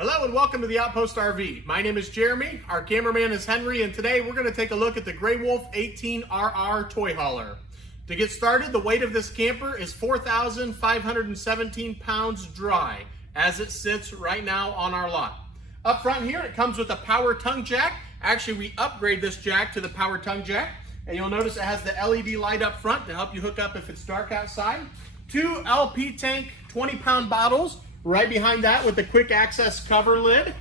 Hello and welcome to the Outpost RV. My name is Jeremy, our cameraman is Henry, and today we're going to take a look at the Grey Wolf 18RR toy hauler. To get started, the weight of this camper is 4,517 pounds dry as it sits right now on our lot. Up front here, it comes with a power tongue jack. Actually, we upgrade this jack to the power tongue jack, and you'll notice it has the LED light up front to help you hook up if it's dark outside. Two LP tank 20-pound bottles right behind that with the quick access cover lid.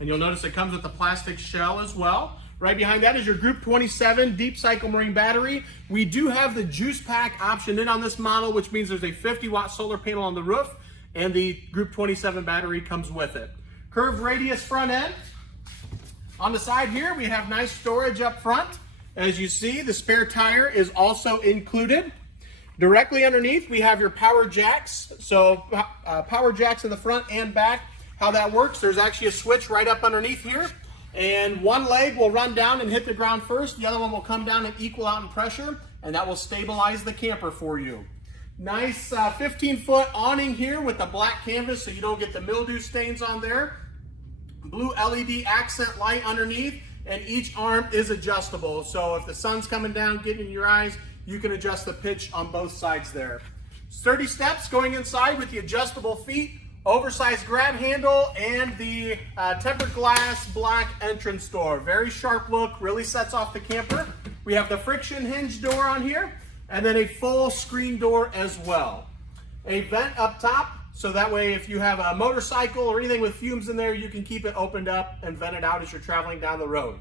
And you'll notice it comes with a plastic shell as well. Right behind that is your Group 27 deep cycle marine battery. We do have the juice pack option in on this model, which means there's a 50-watt solar panel on the roof, and the Group 27 battery comes with it. Curved radius front end. On the side here, we have nice storage up front. As you see, the spare tire is also included. Directly underneath, we have your power jacks. So power jacks in the front and back. How that works, there's actually a switch right up underneath here. And one leg will run down and hit the ground first. The other one will come down and equal out in pressure. And that will stabilize the camper for you. Nice 15-foot awning here with the black canvas so you don't get the mildew stains on there. Blue LED accent light underneath. And each arm is adjustable. So if the sun's coming down, getting in your eyes, you can adjust the pitch on both sides there. Sturdy steps going inside with the adjustable feet, oversized grab handle, and the tempered glass black entrance door. Very sharp look, really sets off the camper. We have the friction hinge door on here, and then a full screen door as well. A vent up top, so that way if you have a motorcycle or anything with fumes in there, you can keep it opened up and vent it out as you're traveling down the road.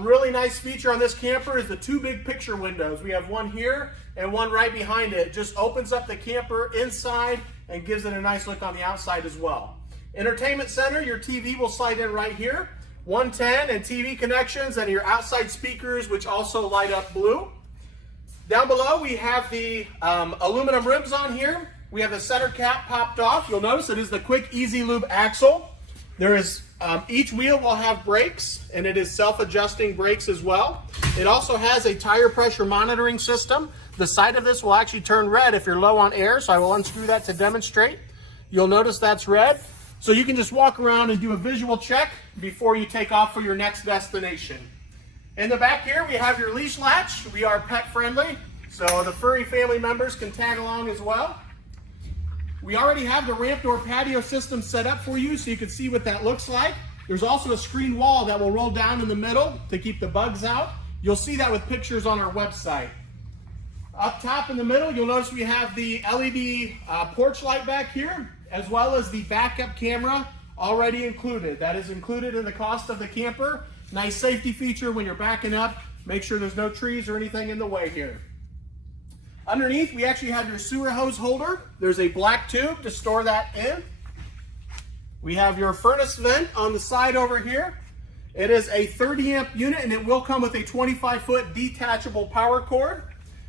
Really nice feature on this camper is the two big picture windows. We have one here and one right behind it. It just opens up the camper inside and gives it a nice look on the outside as well. Entertainment center, your TV will slide in right here. 110 and TV connections and your outside speakers, which also light up blue. Down below, we have the aluminum rims on here. We have the center cap popped off. You'll notice it is the quick easy lube axle. There is each wheel will have brakes, and it is self-adjusting brakes as well. It also has a tire pressure monitoring system. The side of this will actually turn red if you're low on air, so I will unscrew that to demonstrate. You'll notice that's red. So you can just walk around and do a visual check before you take off for your next destination. In the back here, we have your leash latch. We are pet friendly, so the furry family members can tag along as well. We already have the ramp door patio system set up for you so you can see what that looks like. There's also a screen wall that will roll down in the middle to keep the bugs out. You'll see that with pictures on our website. Up top in the middle, you'll notice we have the LED porch light back here, as well as the backup camera already included. That is included in the cost of the camper. Nice safety feature when you're backing up. Make sure there's no trees or anything in the way here. Underneath, we actually have your sewer hose holder. There's a black tube to store that in. We have your furnace vent on the side over here. It is a 30 amp unit and it will come with a 25-foot detachable power cord.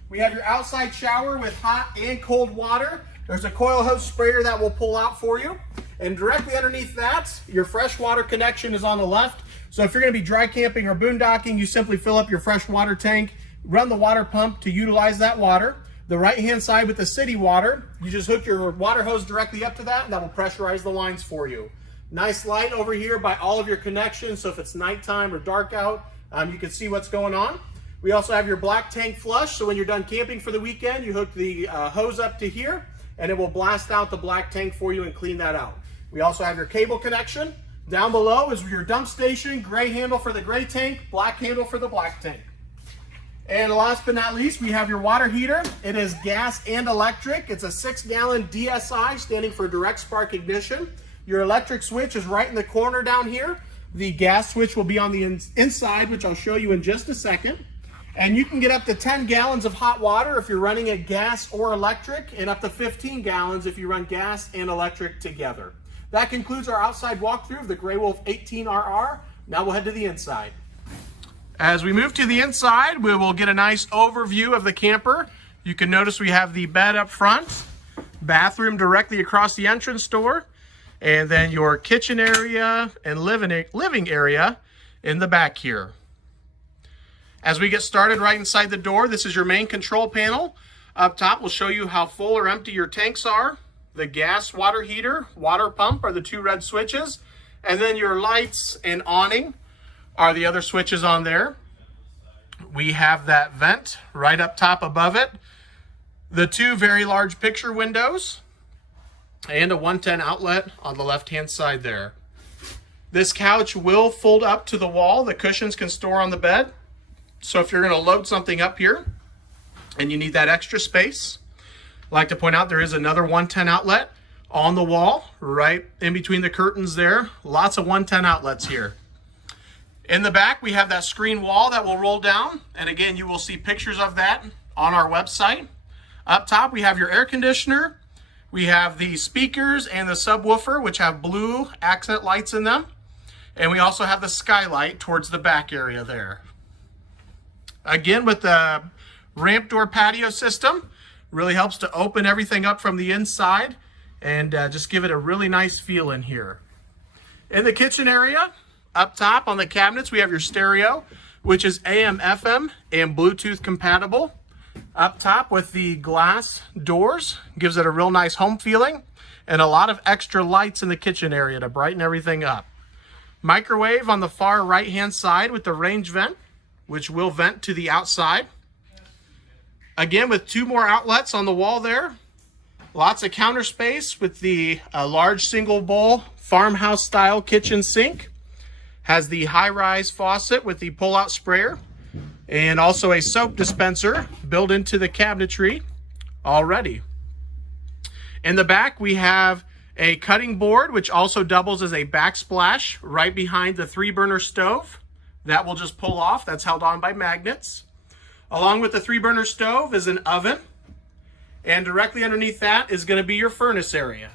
We have your outside shower with hot and cold water. There's a coil hose sprayer that will pull out for you. And directly underneath that, your fresh water connection is on the left. So if you're going to be dry camping or boondocking, you simply fill up your fresh water tank, run the water pump to utilize that water. The right-hand side with the city water, you just hook your water hose directly up to that, and that will pressurize the lines for you. Nice light over here by all of your connections, so if it's nighttime or dark out, you can see what's going on. We also have your black tank flush, so when you're done camping for the weekend, you hook the hose up to here, and it will blast out the black tank for you and clean that out. We also have your cable connection. Down below is your dump station, gray handle for the gray tank, black handle for the black tank. And last but not least, we have your water heater. It is gas and electric. It's a 6-gallon DSI, standing for direct spark ignition. Your electric switch is right in the corner down here. The gas switch will be on the inside, which I'll show you in just a second. And you can get up to 10 gallons of hot water if you're running it gas or electric, and up to 15 gallons if you run gas and electric together. That concludes our outside walkthrough of the Grey Wolf 18RR. Now we'll head to the inside. As we move to the inside, we will get a nice overview of the camper. You can notice we have the bed up front, bathroom directly across the entrance door, and then your kitchen area and living area in the back here. As we get started right inside the door, this is your main control panel. Up top, we'll show you how full or empty your tanks are. The gas water heater, water pump are the two red switches. And then your lights and awning are the other switches on there. We have that vent right up top above it, the two very large picture windows, and a 110 outlet on the left-hand side there. This couch will fold up to the wall. The cushions can store on the bed. So if you're going to load something up here and you need that extra space, I'd like to point out there is another 110 outlet on the wall right in between the curtains there. Lots of 110 outlets here. In the back, we have that screen wall that will roll down. And again, you will see pictures of that on our website. Up top, we have your air conditioner. We have the speakers and the subwoofer, which have blue accent lights in them. And we also have the skylight towards the back area there. Again, with the ramp door patio system, really helps to open everything up from the inside and just give it a really nice feel in here. In the kitchen area, up top on the cabinets, we have your stereo, which is AM, FM, and Bluetooth compatible. Up top with the glass doors, gives it a real nice home feeling, and a lot of extra lights in the kitchen area to brighten everything up. Microwave on the far right-hand side with the range vent, which will vent to the outside. Again, with two more outlets on the wall there. Lots of counter space with the large single bowl farmhouse style kitchen sink. Has the high-rise faucet with the pull-out sprayer. And also a soap dispenser built into the cabinetry already. In the back, we have a cutting board, which also doubles as a backsplash right behind the 3-burner stove. That will just pull off. That's held on by magnets. Along with the 3-burner stove is an oven. And directly underneath that is going to be your furnace area.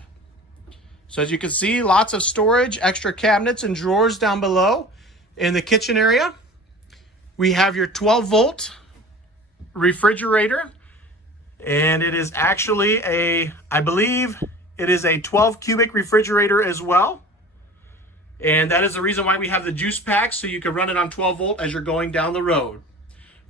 So as you can see, lots of storage, extra cabinets and drawers down below. In the kitchen area, we have your 12-volt refrigerator. And it is actually I believe it is a 12 cubic refrigerator as well. And that is the reason why we have the juice pack, so you can run it on 12 volt as you're going down the road.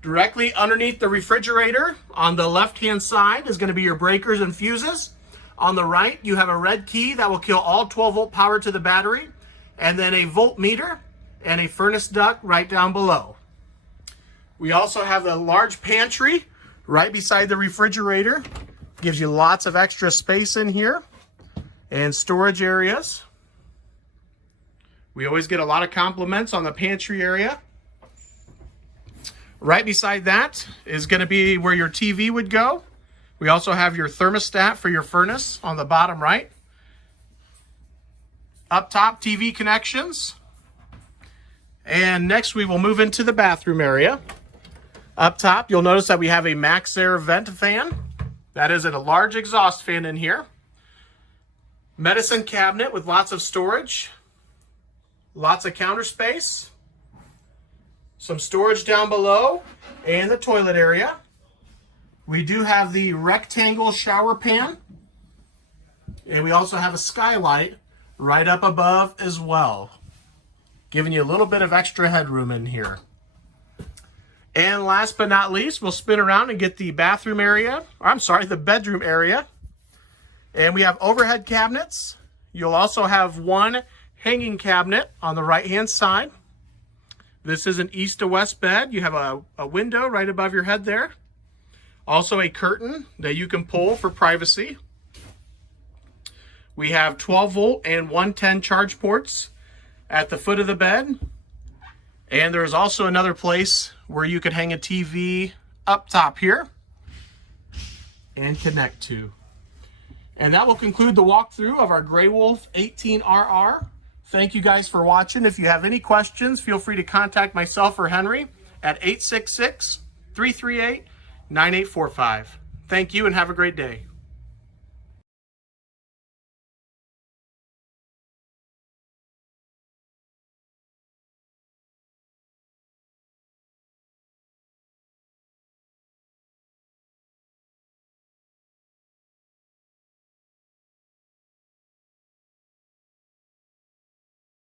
Directly underneath the refrigerator on the left-hand side is going to be your breakers and fuses. On the right, you have a red key that will kill all 12 volt power to the battery, and then a voltmeter and a furnace duct right down below. We also have a large pantry right beside the refrigerator. Gives you lots of extra space in here and storage areas. We always get a lot of compliments on the pantry area. Right beside that is going to be where your TV would go. We also have your thermostat for your furnace on the bottom right. Up top, TV connections. And next we will move into the bathroom area. Up top, you'll notice that we have a MaxxAir vent fan. That is a large exhaust fan in here. Medicine cabinet with lots of storage. Lots of counter space. Some storage down below and the toilet area. We do have the rectangle shower pan. And we also have a skylight right up above as well, giving you a little bit of extra headroom in here. And last but not least, we'll spin around and get the bathroom area. The bedroom area. And we have overhead cabinets. You'll also have one hanging cabinet on the right-hand side. This is an east to west bed. You have a window right above your head there. Also a curtain that you can pull for privacy. We have 12 volt and 110 charge ports at the foot of the bed. And there's also another place where you could hang a TV up top here and connect to. And that will conclude the walkthrough of our Grey Wolf 18RR. Thank you guys for watching. If you have any questions, feel free to contact myself or Henry at 866-338-9845. Thank you and have a great day.